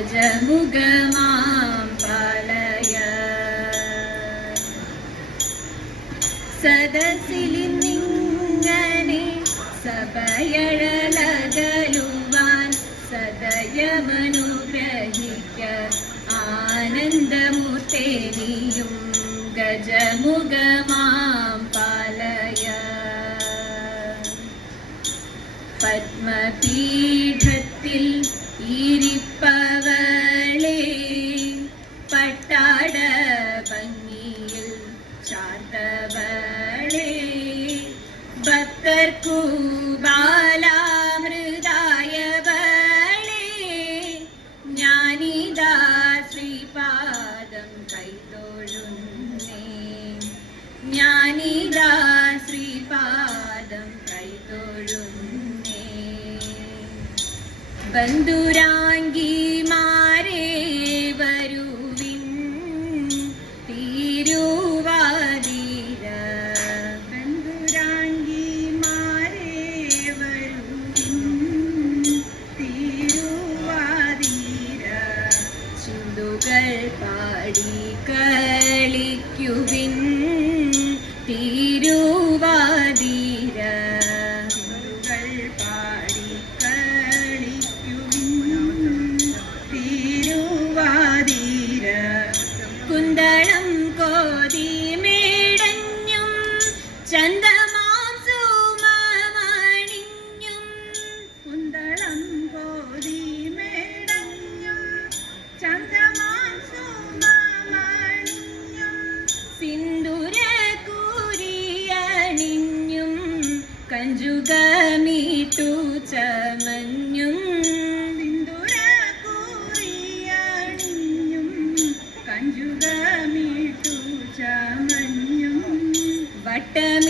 ഗജമുഖമാം പാലയ സദസിലിന്നിങ്ങനെ സഭയഴലകലുവാൻ സദയമനുഗ്രഹിക്ക. ആനന്ദമുത്തേരിയും ഗജമുഖമാം പാലയ. പത്മപീഠത്തിൽ ഇരിപ്പവളെ ബന്ധുരാങ്കിമാരെ And.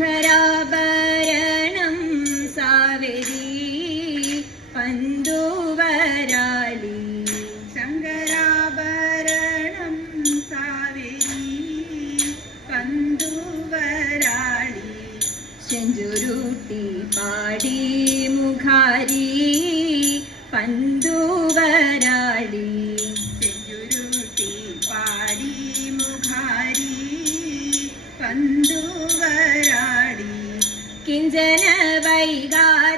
Shankarabharanam Saveri Pantuvarali Shankarabharanam Saveri Pantuvarali ചെഞ്ചുരുട്ടി പാടി മുഖാരി പന്തുവരാളി செஞ்சன வைகார்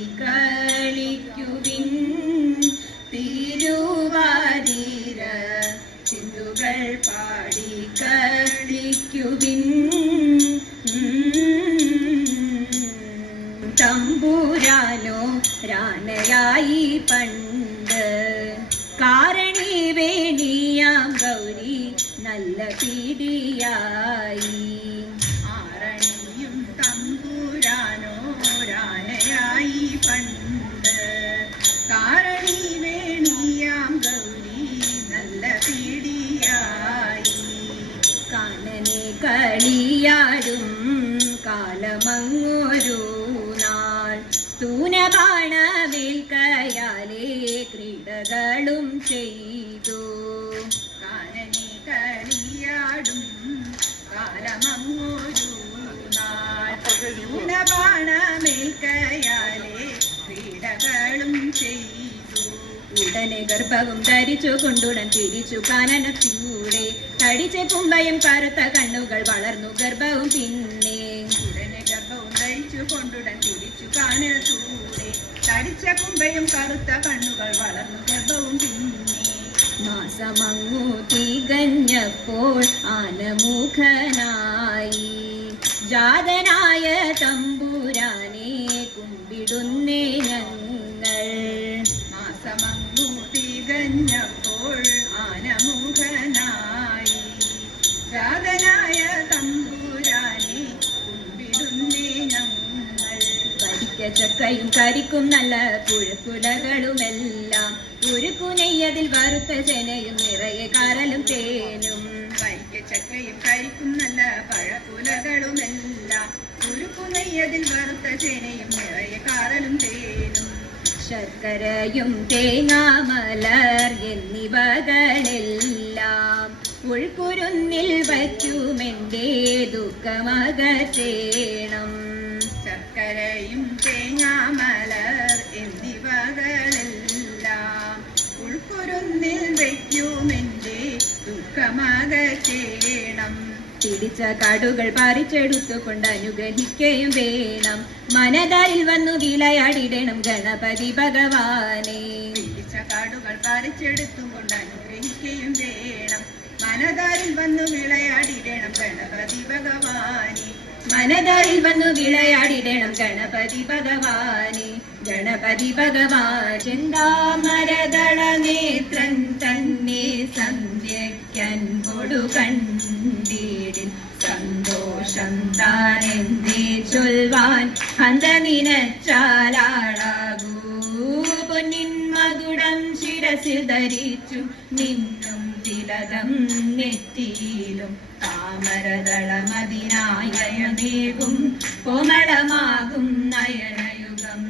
തമ്പൂരാനോ രാണയായി പണ്ട്. കാരണി വേണിയാം ഗൗരി നല്ല പീടിയായി. ആരണിയും തമ്പൂരാനോ രാണയായി പണ്ട്. കാരണി വേണിയാം ഗൗരി നല്ല പീടിയായി. കാനനെ കളിയാടും ചെയ്തു. കാനനെ കളിയാടും കാലമങ്ങൊരു ക്രീഡകളും ചെയ്തു. ഉടനെ ഗർഭവും ധരിച്ചു കൊണ്ടുടൻ തിരിച്ചു കാനനത്തിലൂടെ. കടിച്ച കുമ്പയും കറുത്ത കണ്ണുകൾ വളർന്നു ഗർഭവും പിന്നെ. ഉടനെ ഗർഭവും ധരിച്ചു കൊണ്ടുടൻ തിരിച്ചു കാനനത്തൂടെ തടിച്ച കുമ്പയും കറുത്ത കണ്ണുകൾ വളർന്നു ഗർഭവും പിന്നെ. മാസമങ്ങു തികഞ്ഞപ്പോൾ ആനമുഖനായി. ജാതനായ പരിക്ക ചക്കയും കരിക്കും നല്ല പുഴക്കുലകളുമെല്ലാം ഉരുക്കുനെയ്യതിൽ വറുത്ത ചെനയും നിറയെ കരലും തേനും. വൈക്ക ചക്കയും കരിക്കും നല്ല പഴക്കുലകളുമെല്ലാം ഉരുക്കുനെയ്യതിൽ വറുത്ത ചെനയും നിറയെ കാരലും തേനും. ശർക്കരയും തേങ്ങാമലർ എന്നിവകളെല്ലാം. ഉൾക്കുരുന്നിൽ വയ്ക്കുമെന്റെ ദുഃഖമകത്തേണം ശർക്കരയും തേങ്ങാമലർ എന്നിവകളെല്ലാം ഉൾക്കൊരുന്നിൽ വയ്ക്കുമെന്റെ ദുഃഖമകറ്റേണം പിടിച്ച കാടുകൾ പറിച്ചെടുത്തുകൊണ്ട് അനുഗ്രഹിക്കുകയും വേണം. മനതാരിൽ വന്നു വിളയാടിടണം ഗണപതി ഭഗവാനെ. പിടിച്ച കാടുകൾ പറിച്ചെടുത്തും കൊണ്ട് അനുഗ്രഹിക്കുകയും വേണം. മനതാരിൽ വന്നു വിളയാടിടണം ഭഗവാനെ മനതാരിൽ വന്നു വിളയാടിടണം ഗണപതി ഭഗവാനെ. ഗണപതി ഭഗവാൻ ചിന്താമരദള നേത്രൻ തന്നെ സന്ധ്യയ്ക്കൻ കൊടു കണ്ടീടിൽ സന്തോഷം താനെന്തേ ചൊൽവാൻ അന്ത നിനച്ചാലാളാകൂ. പൊന്നിൻ മകുടം ശിരസിൽ ധരിച്ചു നിന്നും തിലകം നെറ്റിയിലും താമരദളമതിനായനേകും കോമളമാകും നയനയുഗം.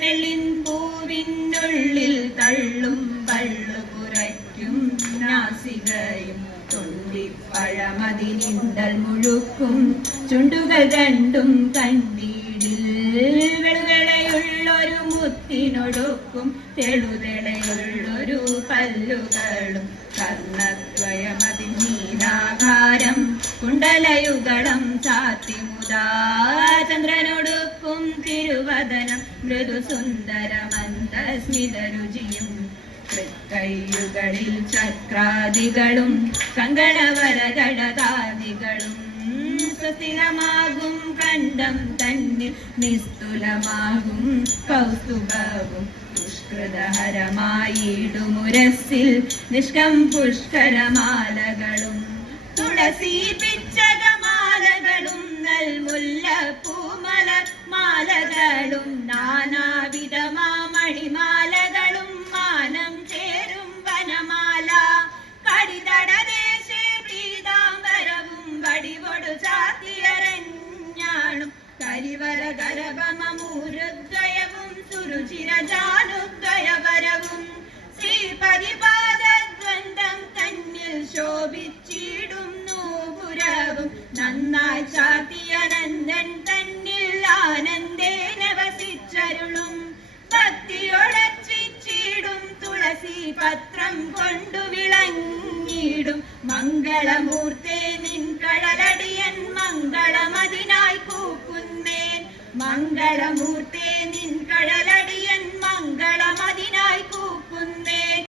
വെള്ളിൻ പൂവിനുള്ളിൽ തള്ളും പള്ളു കുറയ്ക്കും നാസികയും തൊണ്ടിപ്പഴമതിനിന്തൽ മുഴുക്കും. ചുണ്ടുകൾ രണ്ടും കണ്ണീടിൽ വെളുകളെയുള്ളൊരു മുത്തിനൊടുക്കും. തെളുതെളയുള്ളൊരു പല്ലുകളും നീലാകാരം കുണ്ടലയുഗളം സാത്തിമുദാ ചന്ദ്രനൊടുക്കും തിരുവദനം മൃദുസുന്ദരമന്ദസ്മിതരുചിയും തൃക്കൈയുകളിൽ ചക്രാദികളും കങ്കണവരകടകാദികളും സുസ്ഥിരമാകും കണ്ടം തന്നിൽ നിസ്തുലമാകും കൗസ്തുഭവും പുഷ്കൃതഹരമായിടുമുരസിൽ നിഷ്കം പുഷ്കരമാലകളും. തുളസി പിച്ചകമാലകളും നൽമുല്ല പൂമല മാലകളും നാനാവിധമാമണിമാലകളും മാനം ചേരും വനമാല. കടിതടദേശേ പീതാംബരവും വടിവൊടു ചാത്തിയരഞ്ഞാണും. കരിവര ഗരഭമൂരുദ്വയവും സുരുചിരജാനുദ്വയവരവും ശ്രീപരിപാദദ്വന്ദ്ം തന്നിൽ ശോഭിച്ചിടുന്നു. പുരവും നന്നായി ചാത്തിയനന്ദൻ തന്നിൽ ആനന്ദേന വസിച്ചരുളും ഭക്തിയൊടച്ചിടും തുളസി പത്രം കൊണ്ടു വിളങ്ങിടും മംഗളമൂർത്തേ നിൻ കടലടിയൻ മംഗളമതിനായി കൂക്കുന്നേൻ മംഗളമൂർത്തി